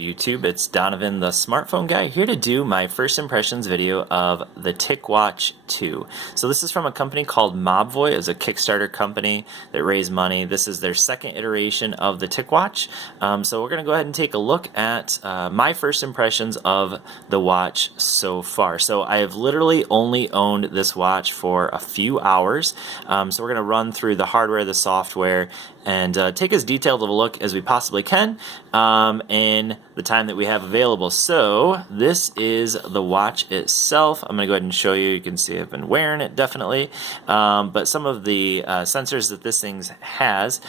YouTube? It's Donovan, the smartphone guy, here to do my first impressions video of the Ticwatch 2. So this is from a company called Mobvoi. It's a Kickstarter company that raised money. This is their second iteration of the Ticwatch. So we're going to go ahead and take a look at my first impressions of the watch so far. So I have literally only owned this watch for a few hours. So we're going to run through the hardware, the software, and take as detailed of a look as we possibly can in the time that we have available. So this is the watch itself. I'm going to go ahead and show you. You can see I've been wearing it definitely, but some of the sensors that this thing has.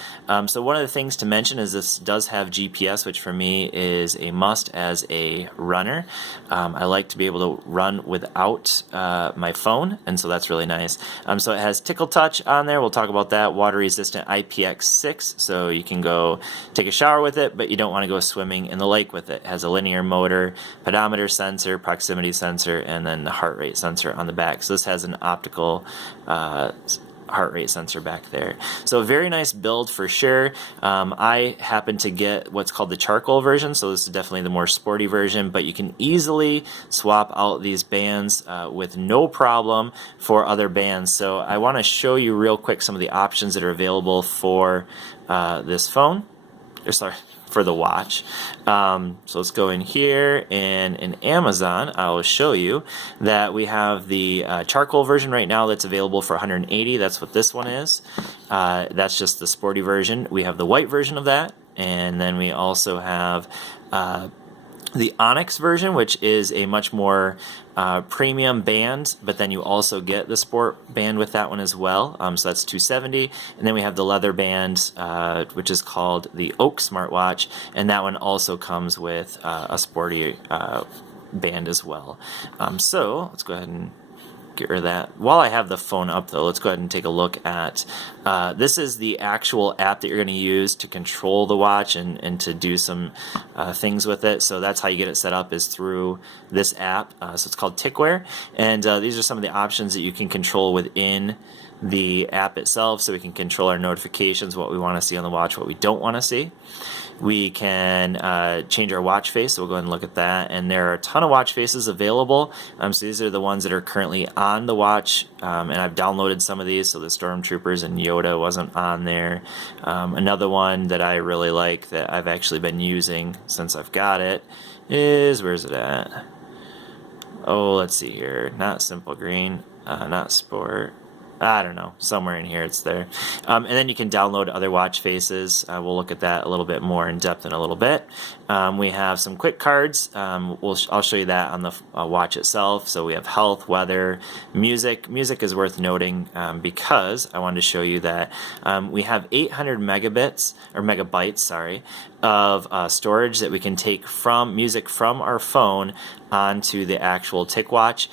So one of the things to mention is this does have GPS, which for me is a must as a runner. I like to be able to run without my phone, and so that's really nice. So it has Tickle Touch on there. We'll talk about that. Water resistant IPX6, so you can go take a shower with it, but you don't want to go swimming in the lake with it. It has a linear motor, pedometer sensor, proximity sensor, and then the heart rate sensor on the back. So this has an optical heart rate sensor back there. So a very nice build for sure. I happen to get what's called the charcoal version, so this is definitely the more sporty version, but you can easily swap out these bands with no problem for other bands. So I want to show you real quick some of the options that are available for this phone, or sorry, for the watch. So let's go in here, and in Amazon I will show you that we have the charcoal version right now that's available for $180. That's what this one is. That's just the sporty version. We have the white version of that, and then we also have the Onyx version, which is a much more premium band, but then you also get the sport band with that one as well. So that's $270, and then we have the leather band, which is called the Oak smartwatch, and that one also comes with a sporty band as well. So let's go ahead and get rid of that. While I have the phone up though, let's go ahead and take a look at this is the actual app that you're going to use to control the watch and to do some things with it. So that's how you get it set up, is through this app. So it's called Ticwatch, and these are some of the options that you can control within the app itself. So we can control our notifications, what we want to see on the watch, what we don't want to see. We can change our watch face, so we'll go ahead and look at that. And there are a ton of watch faces available. So these are the ones that are currently on the watch, and I've downloaded some of these, so the Stormtroopers and Yoda wasn't on there. Another one that I really like that I've actually been using since I've got it is, where's it at? Oh, let's see here. Not Simple Green, not Sport. I don't know, somewhere in here it's there. And then you can download other watch faces. We'll look at that a little bit more in depth in a little bit. We have some quick cards. I'll show you that on the watch itself. So we have health, weather, music. Music is worth noting because I wanted to show you that we have 800 megabytes, sorry, of storage that we can take from music from our phone onto the actual Ticwatch.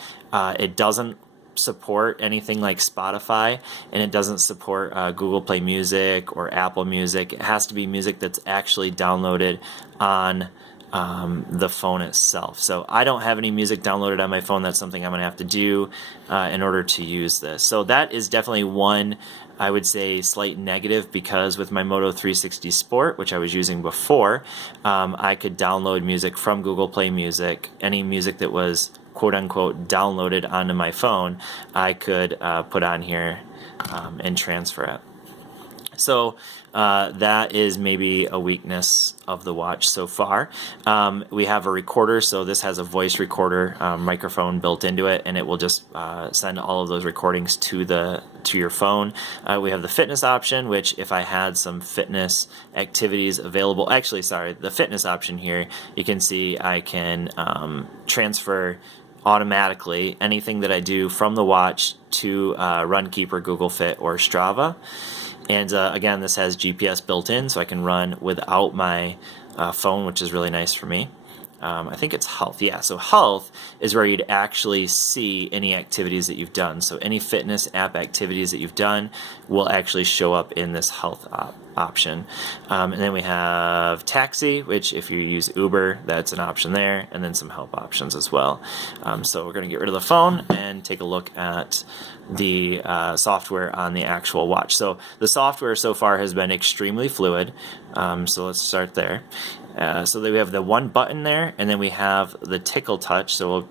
It doesn't support anything like Spotify, and it doesn't support Google Play Music or Apple Music. It has to be music that's actually downloaded on the phone itself. So I don't have any music downloaded on my phone. That's something I'm going to have to do in order to use this. So that is definitely one, I would say, slight negative, because with my Moto 360 Sport, which I was using before, I could download music from Google Play Music. Any music that was quote-unquote downloaded onto my phone, I could put on here and transfer it. So that is maybe a weakness of the watch so far. We have a recorder, so this has a voice recorder microphone built into it, and it will just send all of those recordings to your phone. We have the fitness option, which if I had some fitness activities available, actually sorry, the fitness option here, you can see I can transfer automatically anything that I do from the watch to Runkeeper, Google Fit, or Strava. And again, this has GPS built in, so I can run without my phone, which is really nice for me. I think it's health. Yeah, so health is where you'd actually see any activities that you've done. So any fitness app activities that you've done will actually show up in this health option. And then we have taxi, which if you use Uber, that's an option there, and then some help options as well. So we're going to get rid of the phone and take a look at the software on the actual watch. So the software so far has been extremely fluid. So let's start there. So we have the one button there, and then we have the tickle touch. So we'll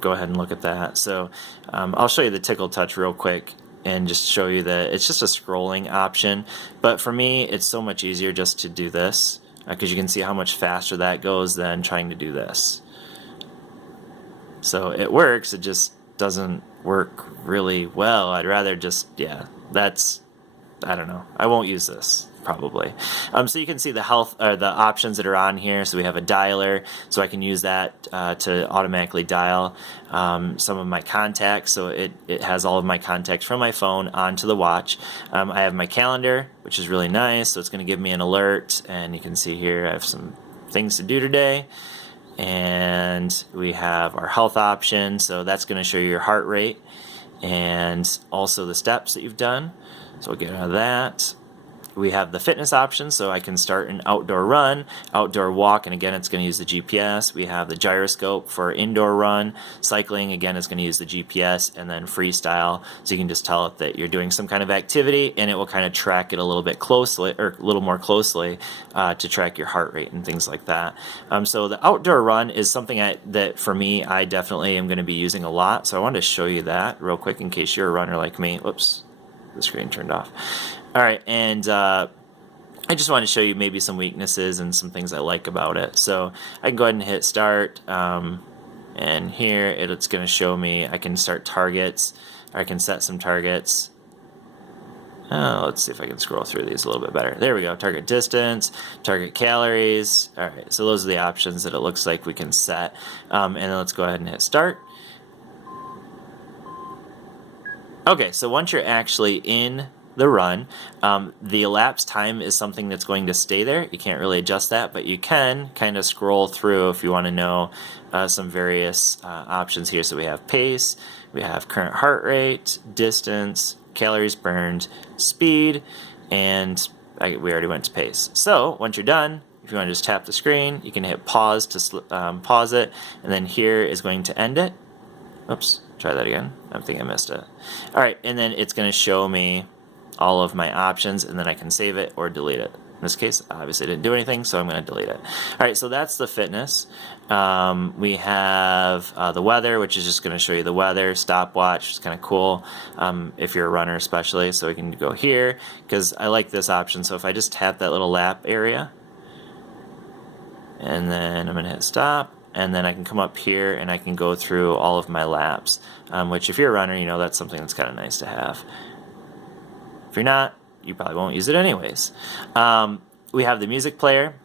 go ahead and look at that. So I'll show you the tickle touch real quick and just show you that it's just a scrolling option. But for me, it's so much easier just to do this because you can see how much faster that goes than trying to do this. So it works, it just doesn't work really well. I'd rather just, yeah, I don't know. I won't use this probably. So you can see the the options that are on here. So we have a dialer, so I can use that to automatically dial some of my contacts. So it has all of my contacts from my phone onto the watch. I have my calendar, which is really nice. So it's going to give me an alert, and you can see here I have some things to do today. And we have our health option, so that's going to show you your heart rate and also the steps that you've done. So we'll get out of that. We have the fitness option, so I can start an outdoor run, outdoor walk, and again it's going to use the GPS. We have the gyroscope for indoor run. Cycling, again, is going to use the GPS, and then freestyle, so you can just tell it that you're doing some kind of activity, and it will kind of track it a little bit closely, or a little more closely, to track your heart rate and things like that. So the outdoor run is something that for me, I definitely am going to be using a lot, so I wanted to show you that real quick in case you're a runner like me. Whoops, the screen turned off. All right, and I just want to show you maybe some weaknesses and some things I like about it. So I can go ahead and hit start, and here it's going to show me I can start targets, or I can set some targets. Let's see if I can scroll through these a little bit better. There we go, target distance, target calories. All right, so those are the options that it looks like we can set. And then let's go ahead and hit start. Okay, so once you're actually in the run, the elapsed time is something that's going to stay there. You can't really adjust that, but you can kind of scroll through if you want to know some various options here. So we have pace, we have current heart rate, distance, calories burned, speed, and we already went to pace. So once you're done, if you want to just tap the screen, you can hit pause to pause it, and then here is going to end it. Oops, try that again. I think I missed it. All right, and then it's going to show me all of my options, and then I can save it or delete it. In this case, obviously I didn't do anything, so I'm going to delete it. All right, so that's the fitness. We have the weather, which is just going to show you the weather. Stopwatch is kind of cool if you're a runner especially, so we can go here, because I like this option. So if I just tap that little lap area, and then I'm going to hit stop, and then I can come up here and I can go through all of my laps, which if you're a runner, you know that's something that's kind of nice to have. If you're not, you probably won't use it anyways. We have the music player.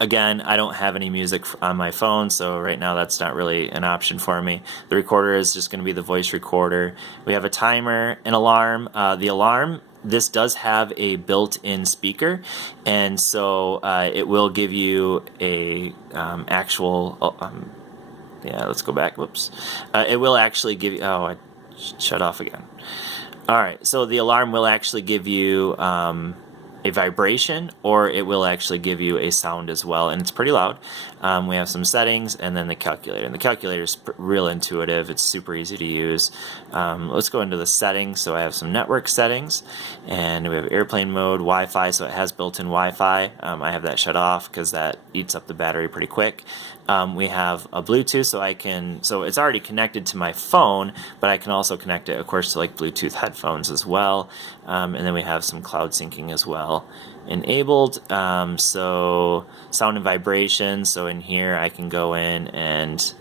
Again, I don't have any music on my phone, so right now that's not really an option for me. The recorder is just going to be the voice recorder. We have a timer, an alarm. The alarm, this does have a built-in speaker, and so it will give you a actual, yeah, let's go back, whoops. It will actually give you, oh, I shut off again. All right, so the alarm will actually give you a vibration, or it will actually give you a sound as well, and it's pretty loud. We have some settings, and then the calculator. And the calculator is real intuitive. It's super easy to use. Let's go into the settings. So I have some network settings, and we have airplane mode, Wi-Fi, so it has built-in Wi-Fi. I have that shut off because that eats up the battery pretty quick. We have a Bluetooth, so it's already connected to my phone, but I can also connect it, of course, to like Bluetooth headphones as well. And then we have some cloud syncing as well enabled. So sound and vibration, so in here I can go in and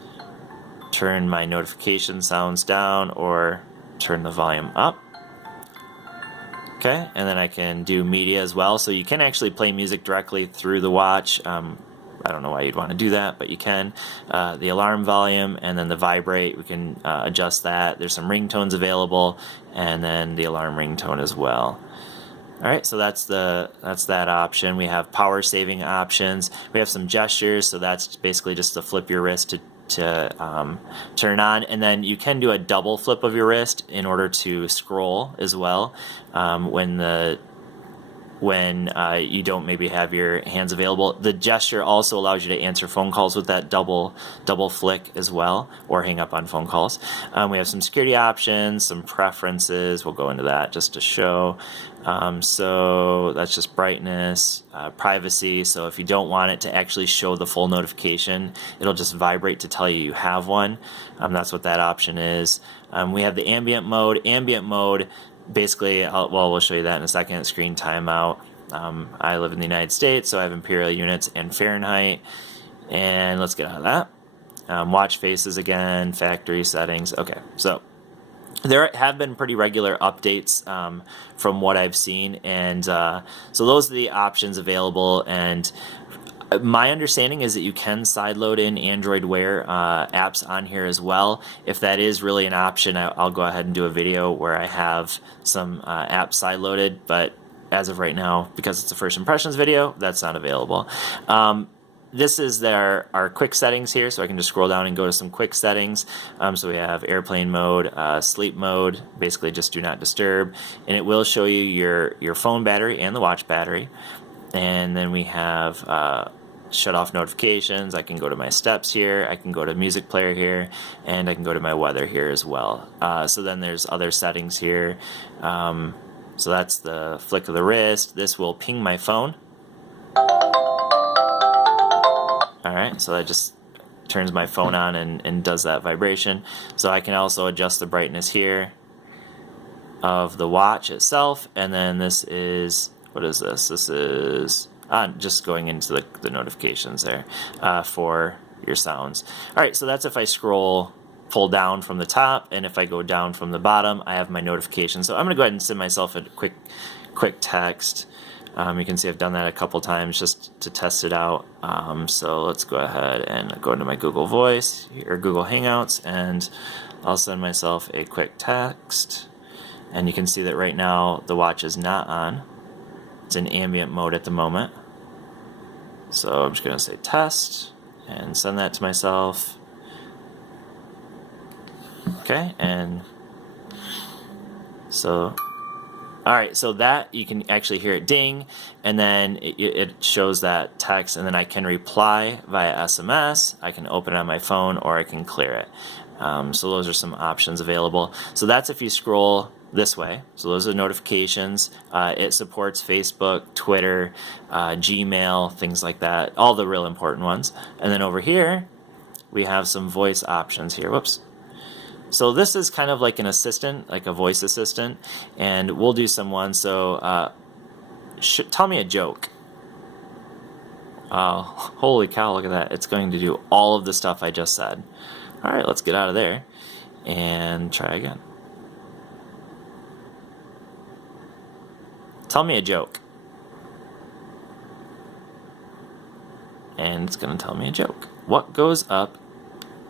turn my notification sounds down or turn the volume up. Okay, and then I can do media as well, so you can actually play music directly through the watch. I don't know why you'd want to do that, but you can. The alarm volume, and then the vibrate, we can adjust that. There's some ringtones available, and then the alarm ringtone as well. All right, so that's that option. We have power saving options. We have some gestures, so that's basically just to flip your wrist to turn on, and then you can do a double flip of your wrist in order to scroll as well when the when you don't maybe have your hands available. The gesture also allows you to answer phone calls with that double flick as well, or hang up on phone calls. We have some security options, some preferences. We'll go into that just to show. So that's just brightness, privacy. So if you don't want it to actually show the full notification, it'll just vibrate to tell you have one. That's what that option is. We have the ambient mode. Ambient mode, basically, we'll show you that in a second. Screen timeout. I live in the United States, so I have imperial units and Fahrenheit. And let's get out of that. Watch faces again, factory settings. Okay, so there have been pretty regular updates from what I've seen, and so those are the options available. And my understanding is that you can sideload in Android Wear apps on here as well. If that is really an option, I'll go ahead and do a video where I have some apps sideloaded, but as of right now, because it's a first impressions video, that's not available. This is our quick settings here, so I can just scroll down and go to some quick settings. So we have airplane mode, sleep mode, basically just do not disturb, and it will show you your phone battery and the watch battery. And then we have shut off notifications. I can go to my steps here, I can go to music player here, and I can go to my weather here as well. So then there's other settings here. So that's the flick of the wrist. This will ping my phone. Alright, so that just turns my phone on and does that vibration. So I can also adjust the brightness here of the watch itself. And then this is, what is this? This is just going into the notifications there for your sounds. Alright, so that's if I pull down from the top, and if I go down from the bottom, I have my notifications. So I'm going to go ahead and send myself a quick text. You can see I've done that a couple times just to test it out. So let's go ahead and go into my Google Voice or Google Hangouts, and I'll send myself a quick text. And you can see that right now the watch is not on. It's in ambient mode at the moment. So I'm just going to say test and send that to myself. Okay, and so alright, so that you can actually hear it ding, and then it shows that text, and then I can reply via SMS, I can open it on my phone, or I can clear it. So those are some options available. So that's if you scroll this way. So those are notifications. It supports Facebook, Twitter, Gmail, things like that, all the real important ones. And then over here, we have some voice options here. Whoops. So this is kind of like an assistant, like a voice assistant, and we'll do some ones. So tell me a joke. Holy cow, look at that. It's going to do all of the stuff I just said. All right, let's get out of there and try again. Tell me a joke. And it's going to tell me a joke. What goes up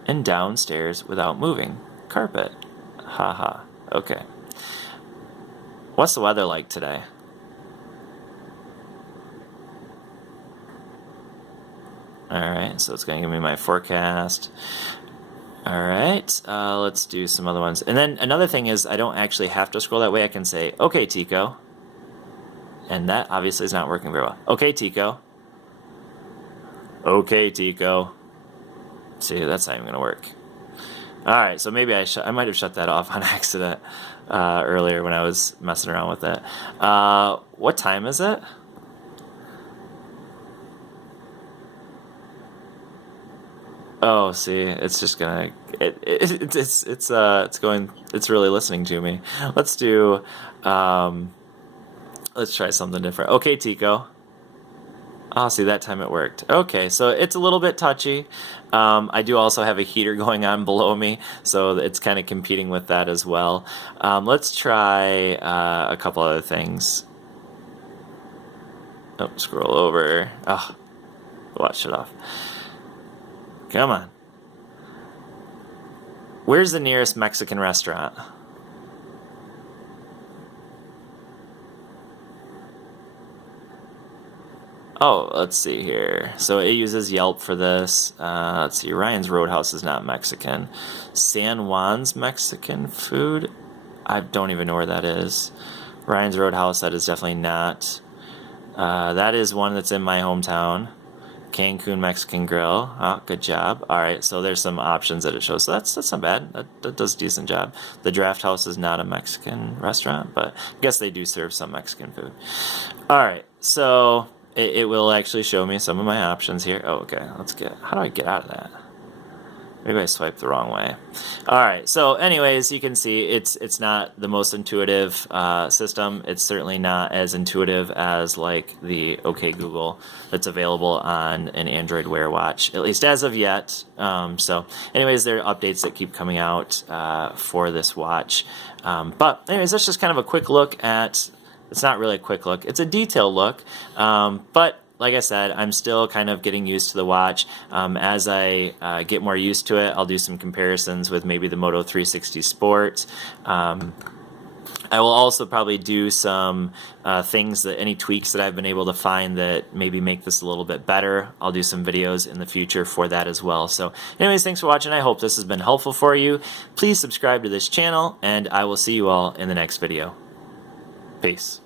and downstairs without moving? Carpet. Haha. Okay. What's the weather like today? Alright, so it's going to give me my forecast. Alright, let's do some other ones. And then another thing is I don't actually have to scroll that way. I can say, okay, Tico. And that obviously is not working very well. Okay, Tico. Okay, Tico. See, that's not even going to work. Alright, so maybe I might have shut that off on accident earlier when I was messing around with it. What time is it? Oh, see, it's just gonna it's really listening to me. Let's do let's try something different. Okay, Tico. Oh, see, that time it worked. Okay, so it's a little bit touchy. I do also have a heater going on below me, so it's kind of competing with that as well. Let's try a couple other things. Oh, scroll over. Oh, watch it off. Come on. Where's the nearest Mexican restaurant? Oh, let's see here. So it uses Yelp for this. Let's see. Ryan's Roadhouse is not Mexican. San Juan's Mexican food? I don't even know where that is. Ryan's Roadhouse, that is definitely not. That is one that's in my hometown. Cancun Mexican Grill. Oh, good job. All right, so there's some options that it shows. So that's not bad. That does a decent job. The Draft House is not a Mexican restaurant, but I guess they do serve some Mexican food. All right, so it will actually show me some of my options here. Oh, okay. How do I get out of that? Maybe I swiped the wrong way. All right, so anyways, you can see it's not the most intuitive system. It's certainly not as intuitive as like the OK Google that's available on an Android Wear watch, at least as of yet. So anyways, there are updates that keep coming out for this watch. But anyways, that's just kind of a quick look at, it's not really a quick look, it's a detailed look, but like I said, I'm still kind of getting used to the watch. As I get more used to it, I'll do some comparisons with maybe the Moto 360 Sport. I will also probably do some things, any tweaks that I've been able to find that maybe make this a little bit better. I'll do some videos in the future for that as well. So anyways, thanks for watching. I hope this has been helpful for you. Please subscribe to this channel, and I will see you all in the next video. Peace.